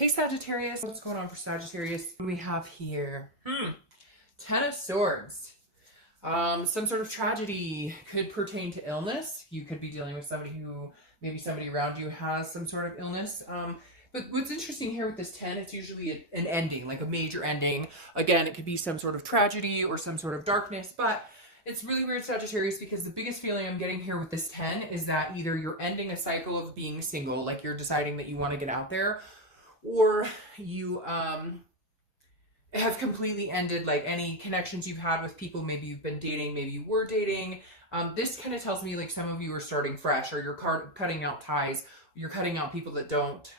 Hey Sagittarius, what's going on for Sagittarius? We have here, Ten of Swords. Some sort of tragedy could pertain to illness. You could be dealing with somebody who, maybe somebody around you has some sort of illness. But what's interesting here with this 10, it's usually an ending, like a major ending. Again, it could be some sort of tragedy or some sort of darkness, but it's really weird, Sagittarius, because the biggest feeling I'm getting here with this 10 is that either you're ending a cycle of being single, like you're deciding that you want to get out there, or you have completely ended like any connections you've had with people. Maybe you've been dating, maybe you were dating. This kind of tells me like some of you are starting fresh, or you're cutting out ties, you're cutting out people that don't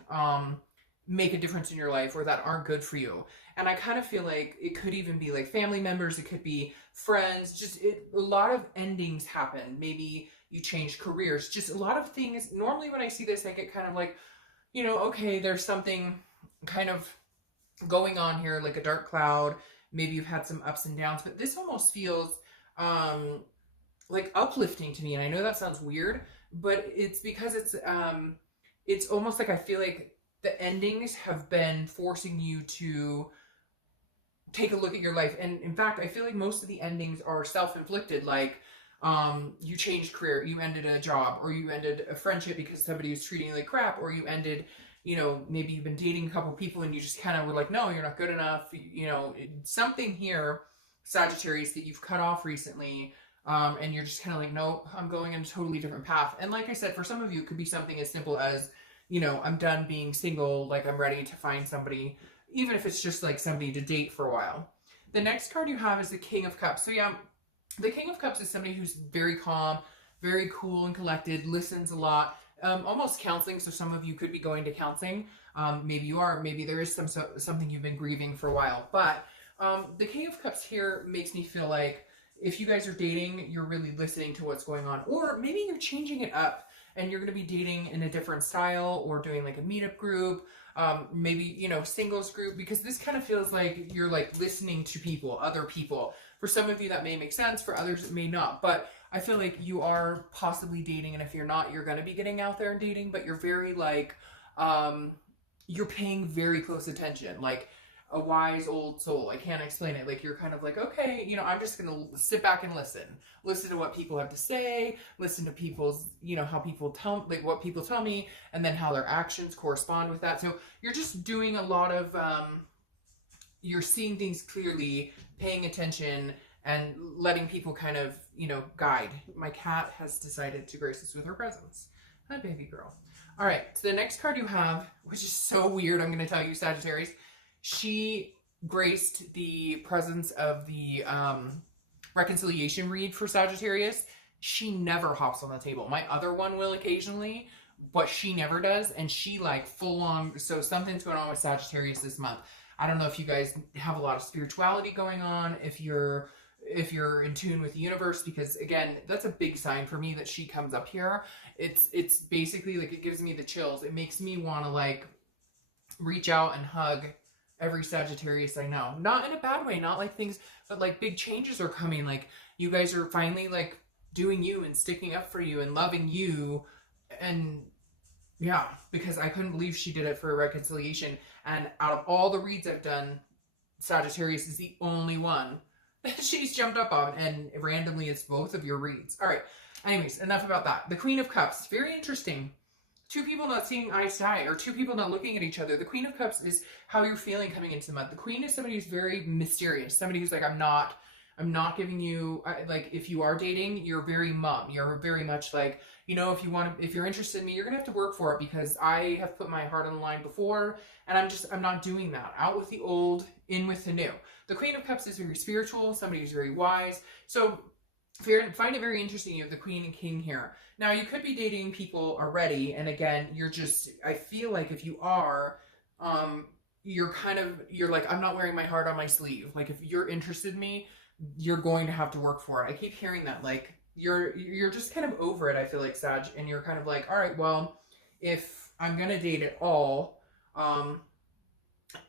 make a difference in your life or that aren't good for you. And I kind of feel like it could even be like family members, it could be friends, just a lot of endings happen. Maybe you change careers, just a lot of things. Normally when I see this, I get kind of like, you know, okay, there's something kind of going on here, like a dark cloud. Maybe you've had some ups and downs, but this almost feels like uplifting to me. And I know that sounds weird, but it's because it's almost like I feel like the endings have been forcing you to take a look at your life. And in fact, I feel like most of the endings are self-inflicted, like you changed career, you ended a job, or you ended a friendship because somebody was treating you like crap, or you ended, you know, maybe you've been dating a couple people and you just kind of were like, no, you're not good enough. You know, something here, Sagittarius, that you've cut off recently, and you're just kind of like, no, I'm going in a totally different path. And like I said, for some of you, it could be something as simple as, you know, I'm done being single, like I'm ready to find somebody, even if it's just like somebody to date for a while. The next card you have is the King of Cups. So yeah, the King of Cups is somebody who's very calm, very cool and collected, listens a lot, almost counseling. So some of you could be going to counseling. Maybe you are, maybe there is something you've been grieving for a while. But the King of Cups here makes me feel like if you guys are dating, you're really listening to what's going on. Or maybe you're changing it up and you're going to be dating in a different style, or doing like a meetup group, maybe, you know, singles group, because this kind of feels like you're like listening to people, other people. For some of you that may make sense, for others it may not, but I feel like you are possibly dating, and if you're not, you're going to be getting out there and dating, but you're very like, you're paying very close attention, like a wise old soul. I can't explain it. Like you're kind of like, okay, you know, I'm just going to sit back and listen to what people have to say, listen to people's, you know, how people tell, like what people tell me, and then how their actions correspond with that. So you're just doing a lot of, you're seeing things clearly, paying attention, and letting people kind of, you know, guide. My cat has decided to grace us with her presence. Hi, baby girl. All right, so the next card you have, which is so weird, I'm going to tell you, Sagittarius, she graced the presence of the reconciliation read for Sagittarius. She never hops on the table. My other one will occasionally, but she never does. And she like full on, so something's going on with Sagittarius this month. I don't know if you guys have a lot of spirituality going on, if you're in tune with the universe, because again, that's a big sign for me that she comes up here. It's basically like, it gives me the chills. It makes me want to like reach out and hug every Sagittarius I know. Not in a bad way, not like things, but like big changes are coming. Like you guys are finally like doing you and sticking up for you and loving you. And yeah, because I couldn't believe she did it for a reconciliation. And out of all the reads I've done, Sagittarius is the only one that she's jumped up on. And randomly, it's both of your reads. All right. Anyways, enough about that. The Queen of Cups. Very interesting. Two people not seeing eye to eye, or two people not looking at each other. The Queen of Cups is how you're feeling coming into the month. The Queen is somebody who's very mysterious. Somebody who's like, I'm not giving you, like, if you are dating, you're very mum. You're very much like, you know, if you're interested in me, you're going to have to work for it, because I have put my heart on the line before, and I'm not doing that. Out with the old, in with the new. The Queen of Cups is very spiritual. Somebody who's very wise. So find it very interesting. You have the Queen and King here. Now, you could be dating people already, and again, I feel like if you are, you're like, I'm not wearing my heart on my sleeve. Like, if you're interested in me, you're going to have to work for it. I keep hearing that, like, you're just kind of over it, I feel like, Sag, and you're kind of like, all right, well, if I'm gonna date at all, I'm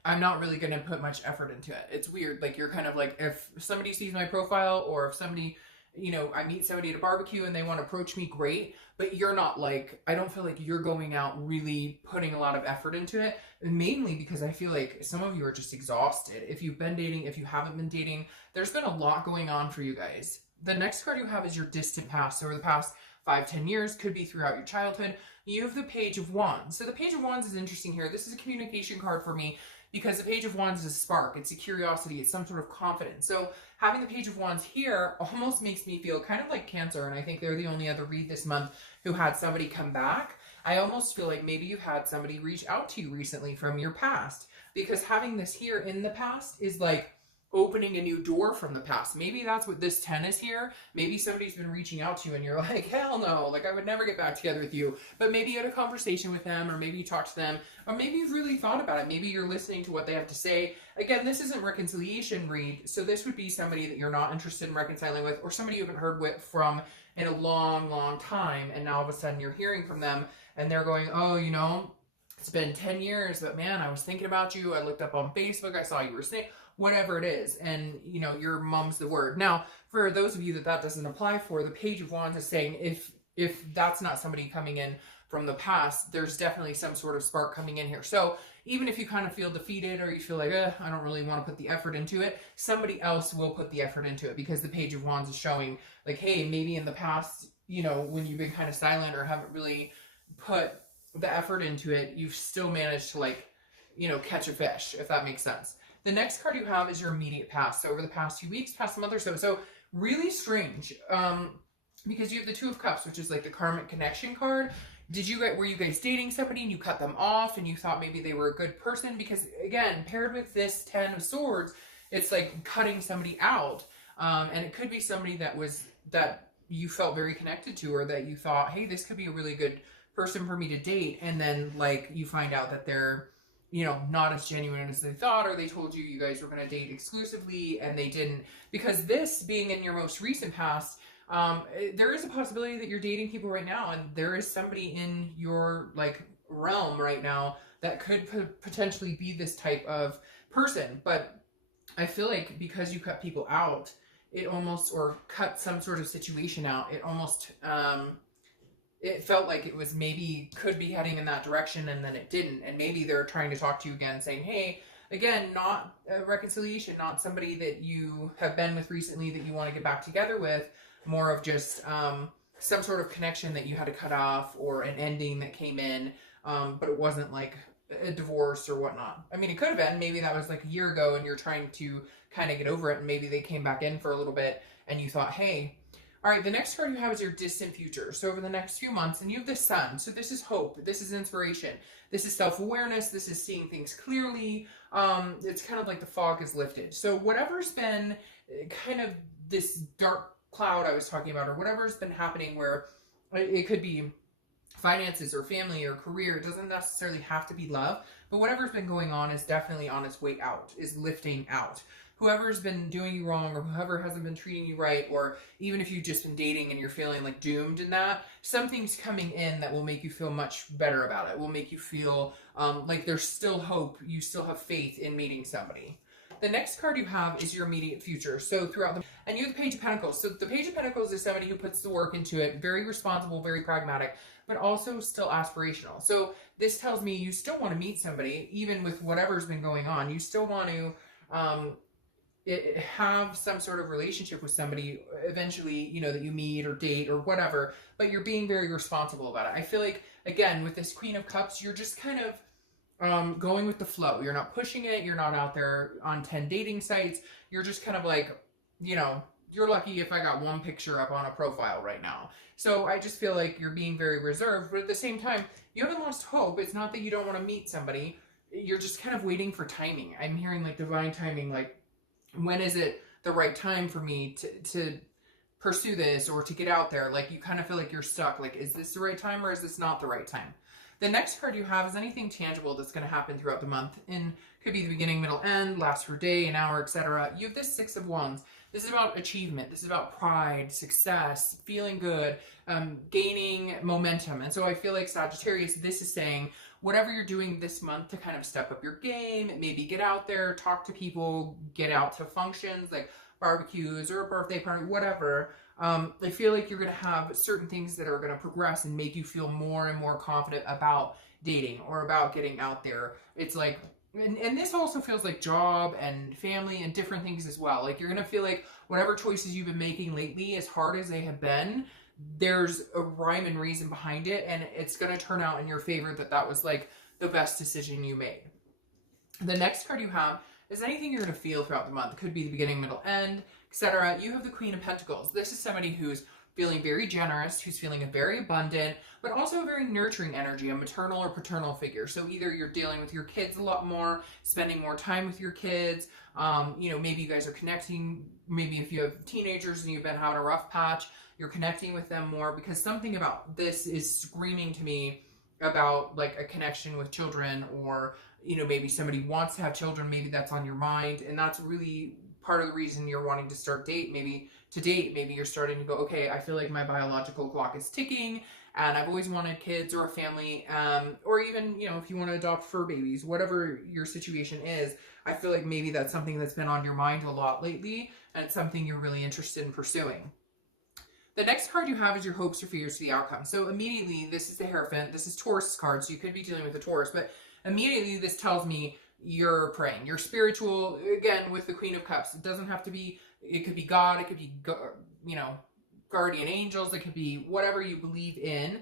not really gonna put much effort into it. It's weird, like, you're kind of like, if somebody sees my profile, or if somebody you know, I meet somebody at a barbecue and they want to approach me, great. But you're not like, I don't feel like you're going out really putting a lot of effort into it. Mainly because I feel like some of you are just exhausted. If you've been dating, if you haven't been dating, there's been a lot going on for you guys. The next card you have is your distant past. So over the past 5-10 years, could be throughout your childhood. You have the Page of Wands. So the Page of Wands is interesting here. This is a communication card for me because the Page of Wands is a spark. It's a curiosity. It's some sort of confidence. So having the Page of Wands here almost makes me feel kind of like Cancer, and I think they're the only other read this month who had somebody come back. I almost feel like maybe you've had somebody reach out to you recently from your past, because having this here in the past is like opening a new door from the past. Maybe that's what this 10 is here. Maybe somebody's been reaching out to you and you're like, hell no, like I would never get back together with you. But maybe you had a conversation with them, or maybe you talked to them, or maybe you've really thought about it. Maybe you're listening to what they have to say. Again, this isn't reconciliation read, so this would be somebody that you're not interested in reconciling with, or somebody you haven't heard from in a long, long time, and now all of a sudden you're hearing from them and they're going, oh, you know, it's been 10 years, but man, I was thinking about you. I looked up on Facebook, I saw you were saying, whatever it is, and you know, your mum's the word. Now, for those of you that doesn't apply for, the Page of Wands is saying if that's not somebody coming in from the past, there's definitely some sort of spark coming in here. So even if you kind of feel defeated, or you feel like, I don't really want to put the effort into it, somebody else will put the effort into it, because the Page of Wands is showing like, hey, maybe in the past, you know, when you've been kind of silent or haven't really put the effort into it, you've still managed to, like, you know, catch a fish, if that makes sense. The next card you have is your immediate past. So over the past few weeks, past month or so. So really strange, because you have the Two of Cups, which is like the karmic connection card. Were you guys dating somebody and you cut them off and you thought maybe they were a good person? Because again, paired with this 10 of Swords, it's like cutting somebody out. And it could be somebody that you felt very connected to, or that you thought, hey, this could be a really good person for me to date. And then like you find out that they're, you know, not as genuine as they thought, or they told you guys were going to date exclusively and they didn't. Because this being in your most recent past, there is a possibility that you're dating people right now, and there is somebody in your like realm right now that could potentially be this type of person. But I feel like because you cut people out, it almost, or cut some sort of situation out, it almost, it felt like it was maybe could be heading in that direction, and then it didn't. And maybe they're trying to talk to you again, saying, hey, again, not a reconciliation, not somebody that you have been with recently that you want to get back together with, more of just some sort of connection that you had to cut off, or an ending that came in, but it wasn't like a divorce or whatnot. I mean, it could have been, maybe that was like a year ago and you're trying to kind of get over it, and maybe they came back in for a little bit and you thought, hey. All right, the next card you have is your distant future. So over the next few months, and you have the Sun. So this is hope. This is inspiration. This is self-awareness. This is seeing things clearly. It's kind of like the fog is lifted. So whatever's been kind of this dark cloud I was talking about, or whatever's been happening, where it could be finances or family or career. It doesn't necessarily have to be love, but whatever's been going on is definitely on its way out, is lifting out. Whoever's been doing you wrong, or whoever hasn't been treating you right, or even if you've just been dating and you're feeling like doomed in that, something's coming in that will make you feel much better about it. Will make you feel like there's still hope. You still have faith in meeting somebody. The next card you have is your immediate future. So throughout and you have the Page of Pentacles. So the Page of Pentacles is somebody who puts the work into it, very responsible, very pragmatic, but also still aspirational. So this tells me you still want to meet somebody, even with whatever's been going on. You still want to have some sort of relationship with somebody eventually, you know, that you meet or date or whatever, but you're being very responsible about it. I feel like, again, with this Queen of Cups, you're just kind of going with the flow. You're not pushing it. You're not out there on 10 dating sites. You're just kind of like, you know, you're lucky if I got one picture up on a profile right now. So I just feel like you're being very reserved, but at the same time, you haven't lost hope. It's not that you don't want to meet somebody. You're just kind of waiting for timing. I'm hearing like divine timing, like, when is it the right time for me to pursue this, or to get out there? Like, you kind of feel like you're stuck. Like, is this the right time, or is this not the right time? The next card you have is anything tangible that's going to happen throughout the month. And could be the beginning, middle, end, last for a day, an hour, etc. You have this Six of Wands. This is about achievement. This is about pride, success, feeling good, gaining momentum. And so I feel like Sagittarius, this is saying, whatever you're doing this month to kind of step up your game, maybe get out there, talk to people, get out to functions like barbecues or a birthday party, whatever. I feel like you're going to have certain things that are going to progress and make you feel more and more confident about dating or about getting out there. It's like, and this also feels like job and family and different things as well. Like you're going to feel like whatever choices you've been making lately, as hard as they have been, there's a rhyme and reason behind it, and it's going to turn out in your favor that that was like the best decision you made. The next card you have is anything you're going to feel throughout the month. It could be the beginning, middle, end, etc. You have the Queen of Pentacles. This is somebody who's feeling very generous, who's feeling a very abundant, but also a very nurturing energy, a maternal or paternal figure. So either you're dealing with your kids a lot more, spending more time with your kids, you know, maybe you guys are connecting, maybe if you have teenagers and you've been having a rough patch, you're connecting with them more, because something about this is screaming to me about like a connection with children, or, you know, maybe somebody wants to have children, maybe that's on your mind, and that's really part of the reason you're wanting to start maybe you're starting to go, okay, I feel like my biological clock is ticking and I've always wanted kids or a family, or even, you know, if you want to adopt fur babies, whatever your situation is, I feel like maybe that's something that's been on your mind a lot lately, and it's something you're really interested in pursuing. The next card you have is your hopes or fears to the outcome. So immediately, this is the Hierophant. This is Taurus card, so you could be dealing with a Taurus, but immediately this tells me you're praying. You're spiritual, again, with the Queen of Cups. It doesn't have to be, it could be God, it could be, you know, guardian angels, it could be whatever you believe in.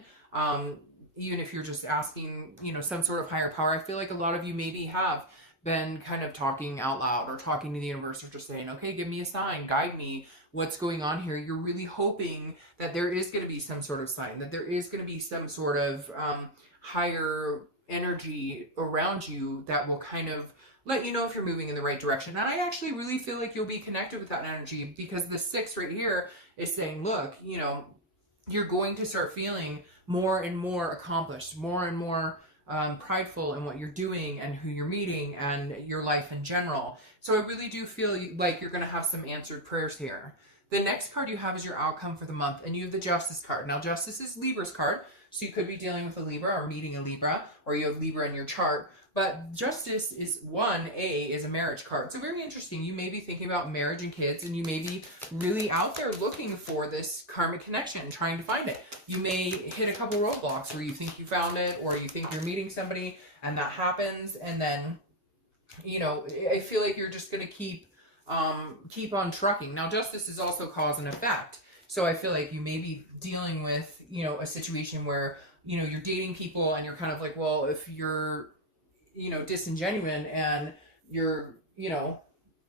Even if you're just asking, you know, some sort of higher power, I feel like a lot of you maybe have been kind of talking out loud or talking to the universe, or just saying, okay, give me a sign, guide me, what's going on here. You're really hoping that there is going to be some sort of sign, that there is going to be some sort of higher energy around you that will kind of let you know if you're moving in the right direction. And I actually really feel like you'll be connected with that energy, because the 6 right here is saying, look, you know, you're going to start feeling more and more accomplished, more and more prideful in what you're doing and who you're meeting and your life in general. So I really do feel like you're going to have some answered prayers here. The next card you have is your outcome for the month, and you have the Justice card. Now, Justice is Libra's card, so you could be dealing with a Libra or meeting a Libra, or you have Libra in your chart. But Justice is a marriage card. So very interesting. You may be thinking about marriage and kids, and you may be really out there looking for this karmic connection, trying to find it. You may hit a couple roadblocks where you think you found it, or you think you're meeting somebody and that happens, and then, you know, I feel like you're just going to keep on trucking. Now, Justice is also cause and effect. So I feel like you may be dealing with, you know, a situation where, you know, you're dating people and you're kind of like, well, if you're, you know, disingenuous and you're, you know,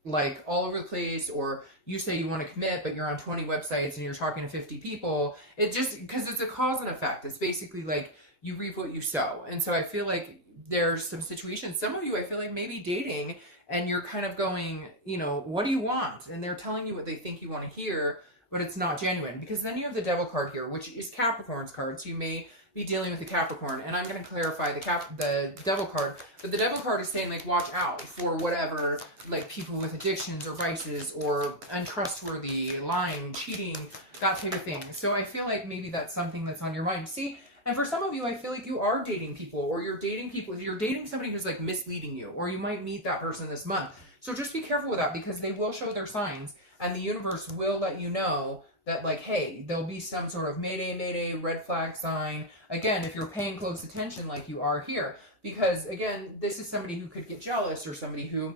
like all over the place, or you say you want to commit, but you're on 20 websites and you're talking to 50 people, it just, because it's a cause and effect. It's basically like you reap what you sow. And so I feel like there's some situations, some of you, I feel like maybe dating and you're kind of going, you know, what do you want? And they're telling you what they think you want to hear, but it's not genuine. Because then you have the Devil card here, which is Capricorn's card. So you may be dealing with the Capricorn, and I'm going to clarify the Devil card, but the Devil card is saying, like, watch out for whatever, like, people with addictions or vices or untrustworthy, lying, cheating, that type of thing. So I feel like maybe that's something that's on your mind. See, and for some of you, I feel like you are dating people, or you're dating somebody who's like misleading you, or you might meet that person this month. So just be careful with that, because they will show their signs, and the universe will let you know that, like, hey, there'll be some sort of mayday, mayday, red flag sign. Again, if you're paying close attention like you are here. Because, again, this is somebody who could get jealous, or somebody who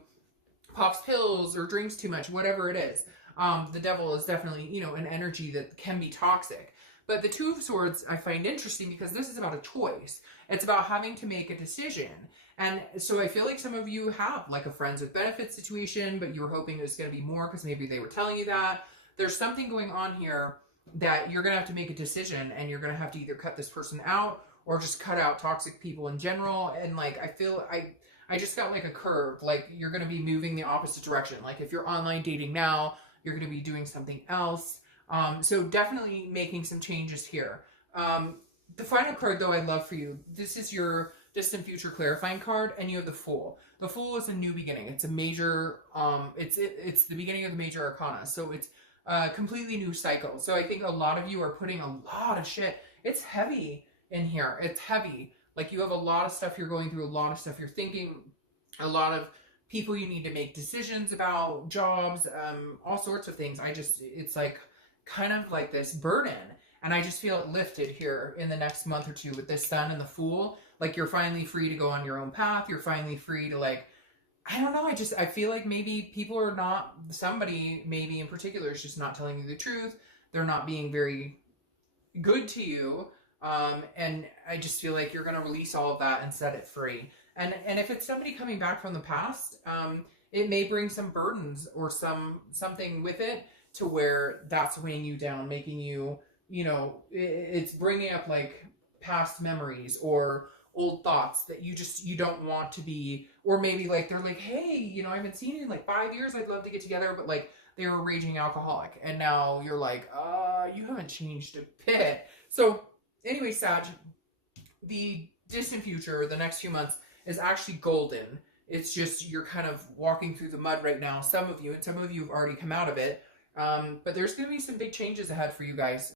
pops pills or drinks too much, whatever it is. The Devil is definitely, you know, an energy that can be toxic. But the Two of Swords I find interesting, because this is about a choice. It's about having to make a decision. And so I feel like some of you have like a friends with benefits situation, but you were hoping it was going to be more because maybe they were telling you that. There's something going on here that you're going to have to make a decision, and you're going to have to either cut this person out or just cut out toxic people in general. And like, I feel I just got like a curve, like you're going to be moving the opposite direction. Like if you're online dating now, you're going to be doing something else. So definitely making some changes here. The final card though I love for you, this is your distant future clarifying card, and you have the Fool. The Fool is a new beginning. It's a major, it's the beginning of the major arcana. So it's a completely new cycle. So I think a lot of you are putting a lot of shit. It's heavy in here. It's heavy. Like you have a lot of stuff you're going through, a lot of stuff you're thinking, a lot of people you need to make decisions about, jobs, all sorts of things. It's like, kind of like this burden. And I just feel it lifted here in the next month or two with this Sun and the Fool. Like you're finally free to go on your own path. You're finally free to like, I don't know. I feel like maybe people are not, somebody maybe in particular is just not telling you the truth. They're not being very good to you. And I just feel like you're going to release all of that and set it free. And if it's somebody coming back from the past, it may bring some burdens or something with it to where that's weighing you down, making you, it's bringing up like past memories or old thoughts that you don't want to be, or maybe like they're like, hey, I haven't seen you in like 5 years, I'd love to get together, but like they were a raging alcoholic, and now you're like, you haven't changed a bit. So anyway, Sag, the distant future, the next few months, is actually golden. It's just you're kind of walking through the mud right now, some of you, and some of you have already come out of it. But there's going to be some big changes ahead for you guys.